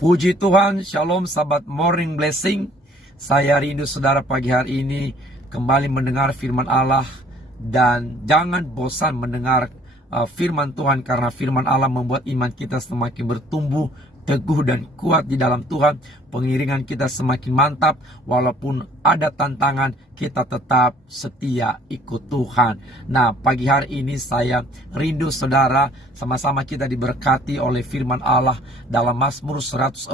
Puji Tuhan, Shalom sahabat Morning Blessing. Saya rindu saudara pagi hari ini kembali mendengar firman Allah. Dan jangan bosan mendengar firman Tuhan, karena firman Allah membuat iman kita semakin bertumbuh, teguh dan kuat di dalam Tuhan. Pengiringan kita semakin mantap. Walaupun ada tantangan, kita tetap setia ikut Tuhan. Nah, pagi hari ini saya rindu saudara, sama-sama kita diberkati oleh firman Allah dalam Mazmur 145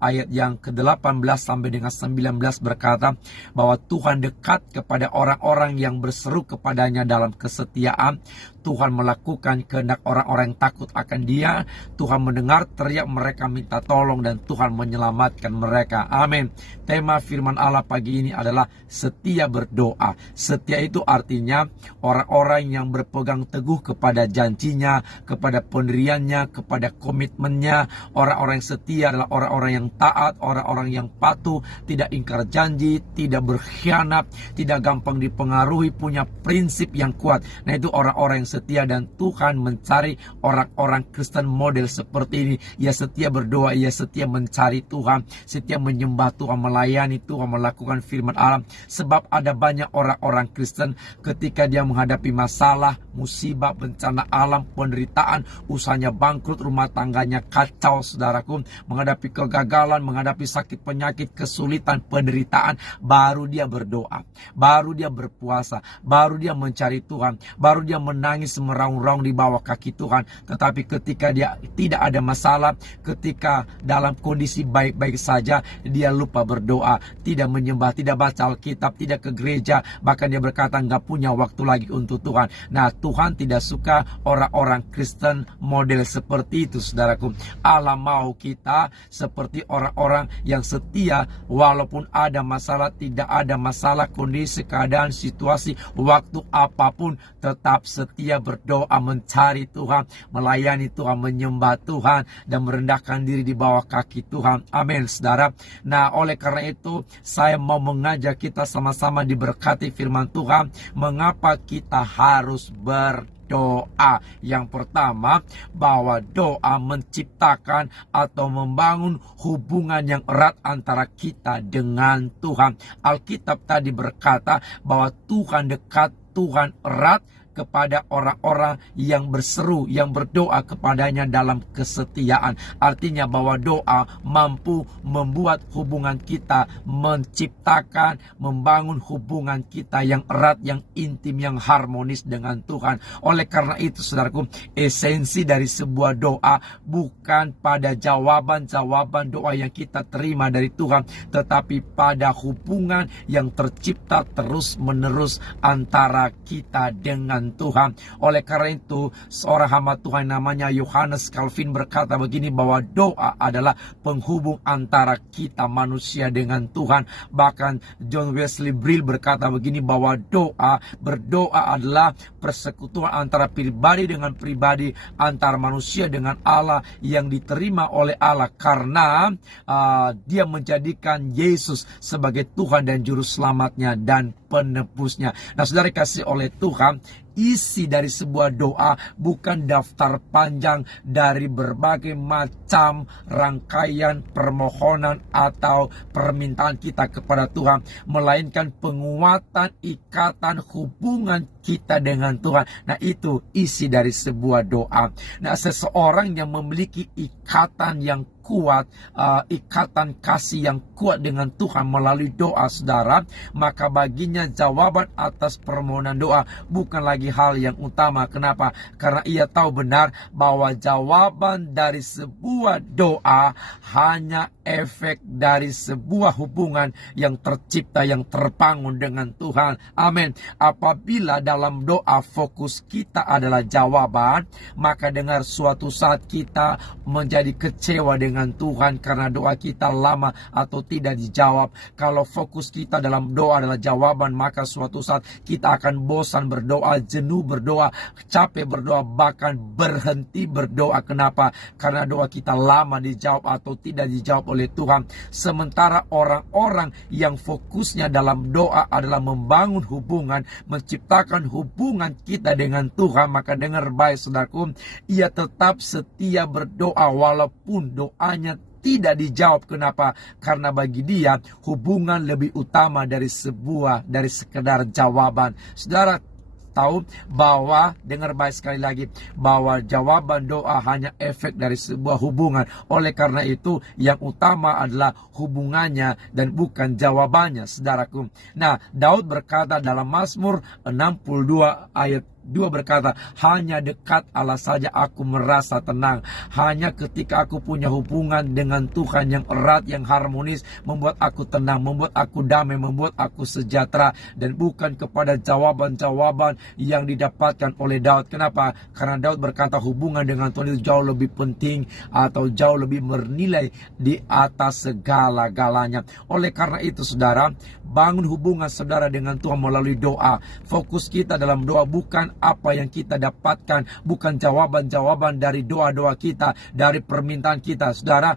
ayat yang ke-18 sampai dengan 19 berkata bahwa Tuhan dekat kepada orang-orang yang berseru kepadanya dalam kesetiaan. Tuhan melakukan kehendak orang-orang yang takut akan Dia. Tuhan mendengar teriak mereka minta tolong, dan Tuhan menyelamatkan mereka. Amin. Tema firman Allah pagi ini adalah setia berdoa. Setia itu artinya orang-orang yang berpegang teguh kepada janjinya, kepada pendiriannya, kepada komitmennya. Orang-orang yang setia adalah orang-orang yang taat, orang-orang yang patuh, tidak ingkar janji, tidak berkhianat, tidak gampang dipengaruhi, punya prinsip yang kuat. Nah, itu orang-orang yang setia, dan Tuhan mencari orang-orang Kristen model seperti ini. Ia setia berdoa, ia setia mencari Tuhan, setia menyembah Tuhan, melayani Tuhan, melakukan firman Allah. Sebab ada banyak orang-orang Kristen ketika dia menghadapi masalah, musibah, bencana alam, penderitaan, usahanya bangkrut, rumah tangganya kacau, saudaraku, menghadapi kegagalan, menghadapi sakit penyakit, kesulitan, penderitaan, baru dia berdoa, baru dia berpuasa, baru dia mencari Tuhan, baru dia menangis meraung-raung di bawah kaki Tuhan. Tetapi ketika dia tidak ada masalah, ketika dalam kondisi baik-baik saja, dia lupa berdoa, tidak menyembah, tidak baca Alkitab, tidak ke gereja, bahkan dia berkata nggak punya waktu lagi untuk Tuhan. Nah, Tuhan tidak suka orang-orang Kristen model seperti itu, saudaraku. Allah mau kita seperti orang-orang yang setia walaupun ada masalah, tidak ada masalah, kondisi, keadaan, situasi, waktu apapun, tetap setia berdoa, mencari Tuhan, melayani Tuhan, menyembah Tuhan, dan merendahkan diri di bawah kaki Tuhan. Amin, saudara. Nah, oleh karena itu saya mau mengajak kita sama-sama diberkati firman Tuhan. Mengapa kita harus berdoa? Yang pertama, bahwa doa menciptakan atau membangun hubungan yang erat antara kita dengan Tuhan. Alkitab tadi berkata bahwa Tuhan dekat, Tuhan erat kepada orang-orang yang berseru, yang berdoa kepadanya dalam kesetiaan. Artinya bahwa doa mampu membuat hubungan kita, menciptakan, membangun hubungan kita yang erat, yang intim, yang harmonis dengan Tuhan. Oleh karena itu, saudaraku, esensi dari sebuah doa bukan pada jawaban-jawaban doa yang kita terima dari Tuhan, tetapi pada hubungan yang tercipta terus-menerus antara kita dengan Tuhan. Oleh karena itu, seorang hamba Tuhan namanya Yohanes Calvin berkata begini, bahwa doa adalah penghubung antara kita manusia dengan Tuhan. Bahkan John Wesley Brill berkata begini, bahwa berdoa adalah persekutuan antara pribadi dengan pribadi, antara manusia dengan Allah, yang diterima oleh Allah karena dia menjadikan Yesus sebagai Tuhan dan Juru Selamatnya dan penebusnya. Nah, saudara kasih oleh Tuhan, isi dari sebuah doa bukan daftar panjang dari berbagai macam rangkaian permohonan atau permintaan kita kepada Tuhan, melainkan penguatan ikatan hubungan kita dengan Tuhan. Nah, itu isi dari sebuah doa. Nah, seseorang yang memiliki ikatan yang kuat, ikatan kasih yang kuat dengan Tuhan melalui doa, saudara, maka baginya jawaban atas permohonan doa bukan lagi hal yang utama. Kenapa? Karena ia tahu benar bahwa jawaban dari sebuah doa hanya efek dari sebuah hubungan yang tercipta, yang terbangun dengan Tuhan. Amin. Apabila dalam doa fokus kita adalah jawaban, maka dengar suatu saat kita menjadi kecewa dengan Tuhan karena doa kita lama atau tidak dijawab. Kalau fokus kita dalam doa adalah jawaban, maka suatu saat kita akan bosan berdoa, jenuh berdoa, capek berdoa, bahkan berhenti berdoa. Kenapa? Karena doa kita lama dijawab atau tidak dijawab oleh Tuhan. Sementara orang-orang yang fokusnya dalam doa adalah membangun hubungan, menciptakan hubungan kita dengan Tuhan, maka dengar baik, saudaraku, ia tetap setia berdoa walaupun doa doanya tidak dijawab. Kenapa? Karena bagi dia hubungan lebih utama dari sekedar jawaban. Saudara tahu bahwa, dengar baik sekali lagi, bahwa jawaban doa hanya efek dari sebuah hubungan. Oleh karena itu yang utama adalah hubungannya dan bukan jawabannya, saudaraku. Nah, Daud berkata dalam Mazmur 62 ayat 2 berkata, hanya dekat Allah saja aku merasa tenang. Hanya ketika aku punya hubungan dengan Tuhan yang erat, yang harmonis, membuat aku tenang, membuat aku damai, membuat aku sejahtera. Dan bukan kepada jawaban-jawaban yang didapatkan oleh Daud. Kenapa? Karena Daud berkata hubungan dengan Tuhan itu jauh lebih penting atau jauh lebih bernilai di atas segala-galanya. Oleh karena itu saudara, bangun hubungan saudara dengan Tuhan melalui doa. Fokus kita dalam doa bukan apa yang kita dapatkan, bukan jawaban-jawaban dari doa-doa kita, dari permintaan kita. Saudara,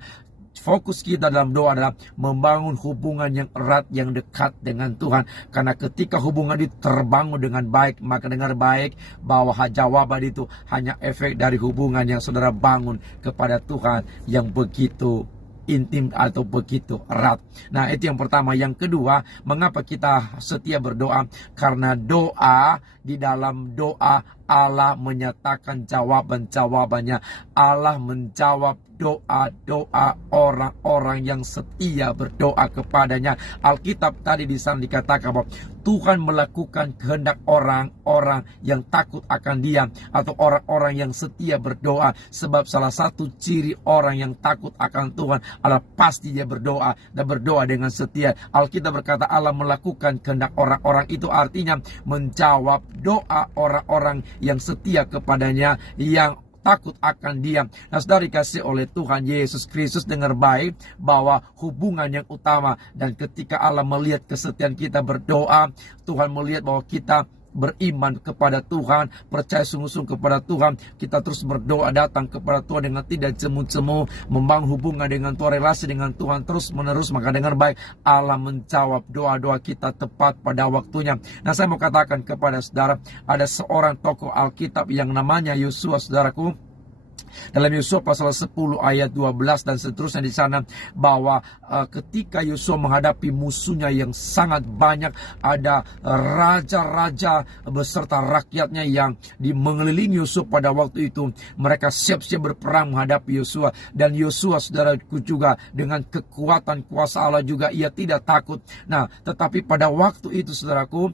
fokus kita dalam doa adalah membangun hubungan yang erat, yang dekat dengan Tuhan. Karena ketika hubungan itu terbangun dengan baik, maka dengar baik bahwa jawaban itu hanya efek dari hubungan yang saudara bangun kepada Tuhan yang begitu intim atau begitu erat. Nah, itu yang pertama. Yang kedua, mengapa kita setia berdoa? Karena doa, di dalam doa Allah menyatakan jawaban-jawabannya. Allah menjawab doa-doa orang-orang yang setia berdoa kepadanya. Alkitab tadi di sana dikatakan bahwa Tuhan melakukan kehendak orang-orang yang takut akan Dia, atau orang-orang yang setia berdoa. Sebab salah satu ciri orang yang takut akan Tuhan adalah pasti dia berdoa, dan berdoa dengan setia. Alkitab berkata Allah melakukan kehendak orang-orang, itu artinya menjawab doa orang-orang yang setia kepadanya, yang takut akan Dia. Nah, saudara dikasih oleh Tuhan Yesus Kristus, dengar baik bahwa hubungan yang utama, dan ketika Allah melihat kesetiaan kita berdoa, Tuhan melihat bahwa kita beriman kepada Tuhan, percaya sungguh-sungguh kepada Tuhan, kita terus berdoa, datang kepada Tuhan dengan tidak cemu-cemu, membangun hubungan dengan Tuhan, relasi dengan Tuhan terus menerus, maka dengar baik, Allah menjawab doa-doa kita tepat pada waktunya. Nah, saya mau katakan kepada saudara, ada seorang tokoh Alkitab yang namanya Yosua, saudaraku. Dalam Yosua pasal 10 ayat 12 dan seterusnya di sana, bahwa ketika Yosua menghadapi musuhnya yang sangat banyak, ada raja-raja beserta rakyatnya yang mengelilingi Yosua pada waktu itu. Mereka siap-siap berperang menghadapi Yosua, dan Yosua, saudaraku, juga dengan kekuatan kuasa Allah juga ia tidak takut. Nah, tetapi pada waktu itu saudaraku,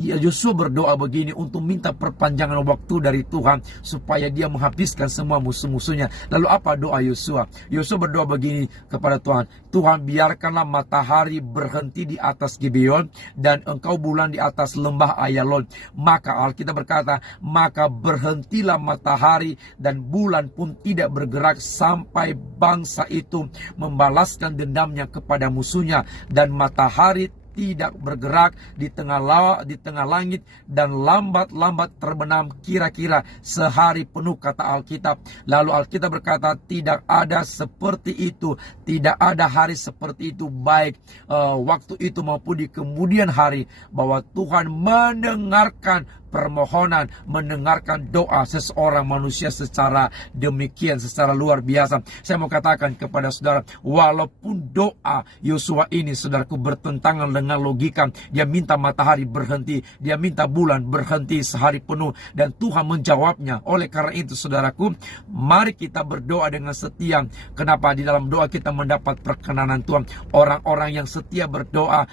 Yosua berdoa begini untuk minta perpanjangan waktu dari Tuhan supaya dia menghabiskan semua musuh-musuhnya. Lalu apa doa Yosua? Yosua berdoa begini kepada Tuhan, Tuhan, biarkanlah matahari berhenti di atas Gibeon dan engkau bulan di atas lembah Ayalon. Maka Alkitab berkata, maka berhentilah matahari dan bulan pun tidak bergerak sampai bangsa itu membalaskan dendamnya kepada musuhnya, dan matahari tidak bergerak di tengah langit, dan lambat-lambat terbenam kira-kira sehari penuh, kata Alkitab. Lalu Alkitab berkata, tidak ada seperti itu, tidak ada hari seperti itu, baik waktu itu maupun di kemudian hari, bahwa Tuhan mendengarkan permohonan, mendengarkan doa seseorang manusia secara demikian, secara luar biasa. Saya mau katakan kepada saudara, walaupun doa Yosua ini, saudaraku, bertentangan dengan logika, dia minta matahari berhenti, dia minta bulan berhenti sehari penuh, dan Tuhan menjawabnya. Oleh karena itu saudaraku, mari kita berdoa dengan setia. Kenapa? Di dalam doa kita mendapat perkenanan Tuhan. Orang-orang yang setia berdoa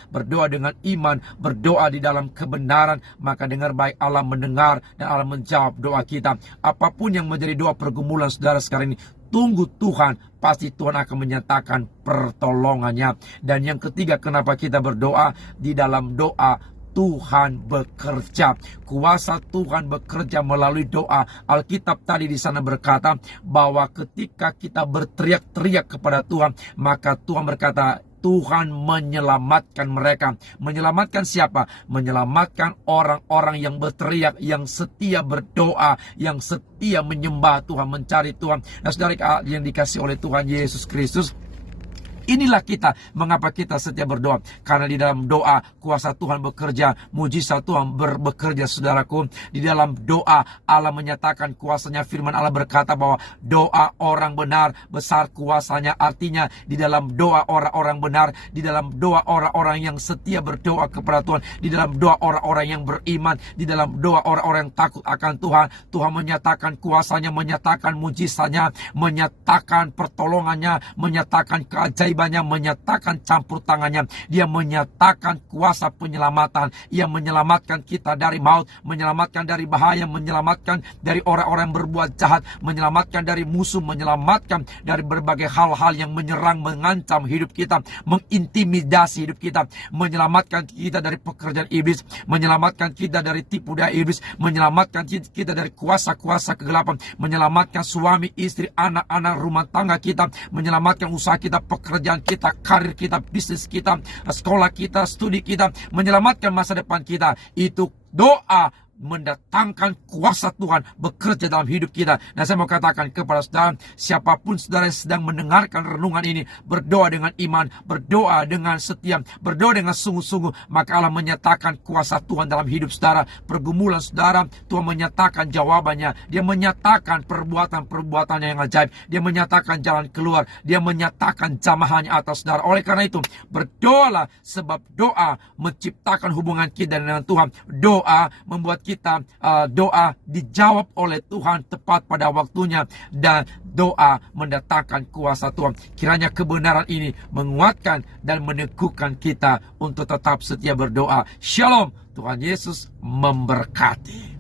dengan iman, berdoa di dalam kebenaran, maka dengar baik, Allah mendengar dan Allah menjawab doa kita. Apapun yang menjadi doa pergumulan saudara sekarang ini, tunggu Tuhan, pasti Tuhan akan menyatakan pertolongannya. Dan yang ketiga, kenapa kita berdoa? Di dalam doa Tuhan bekerja, kuasa Tuhan bekerja melalui doa. Alkitab tadi di sana berkata bahwa ketika kita berteriak-teriak kepada Tuhan, maka Tuhan berkata, Tuhan menyelamatkan mereka. Menyelamatkan siapa? Menyelamatkan orang-orang yang berteriak, yang setia berdoa, yang setia menyembah Tuhan, mencari Tuhan. Nah, saudara yang dikasih oleh Tuhan Yesus Kristus, Inilah kita, mengapa kita setia berdoa. Karena di dalam doa, kuasa Tuhan bekerja, mujizat Tuhan bekerja, saudaraku. Di dalam doa, Allah menyatakan kuasanya. Firman Allah berkata bahwa doa orang benar besar kuasanya. Artinya, di dalam doa orang-orang benar, di dalam doa orang-orang yang setia berdoa kepada Tuhan, di dalam doa orang-orang yang beriman, di dalam doa orang-orang yang takut akan Tuhan, Tuhan menyatakan kuasanya, menyatakan mujizatnya, menyatakan pertolongannya, menyatakan keajaibannya, menyatakan campur tangannya. Dia menyatakan kuasa penyelamatan. Ia menyelamatkan kita dari maut, menyelamatkan dari bahaya, menyelamatkan dari orang-orang yang berbuat jahat, menyelamatkan dari musuh, menyelamatkan dari berbagai hal-hal yang menyerang, mengancam hidup kita, mengintimidasi hidup kita, menyelamatkan kita dari pekerjaan iblis, menyelamatkan kita dari tipu daya iblis, menyelamatkan kita dari kuasa-kuasa kegelapan, menyelamatkan suami, istri, anak-anak, rumah tangga kita, menyelamatkan usaha kita, pekerjaan kita, karir kita, bisnis kita, sekolah kita, studi kita, menyelamatkan masa depan kita. Itu doa mendatangkan kuasa Tuhan bekerja dalam hidup kita. Nah, saya mau katakan kepada saudara, siapapun saudara yang sedang mendengarkan renungan ini, berdoa dengan iman, berdoa dengan setia, berdoa dengan sungguh-sungguh, maka Allah menyatakan kuasa Tuhan dalam hidup saudara. Pergumulan saudara, Tuhan menyatakan jawabannya. Dia menyatakan perbuatan-perbuatannya yang ajaib. Dia menyatakan jalan keluar. Dia menyatakan jamahannya atas saudara. Oleh karena itu, berdoalah, sebab doa menciptakan hubungan kita dengan Tuhan. Doa membuat kita doa dijawab oleh Tuhan tepat pada waktunya, dan doa mendatangkan kuasa Tuhan. Kiranya kebenaran ini menguatkan dan meneguhkan kita untuk tetap setia berdoa. Shalom, Tuhan Yesus memberkati.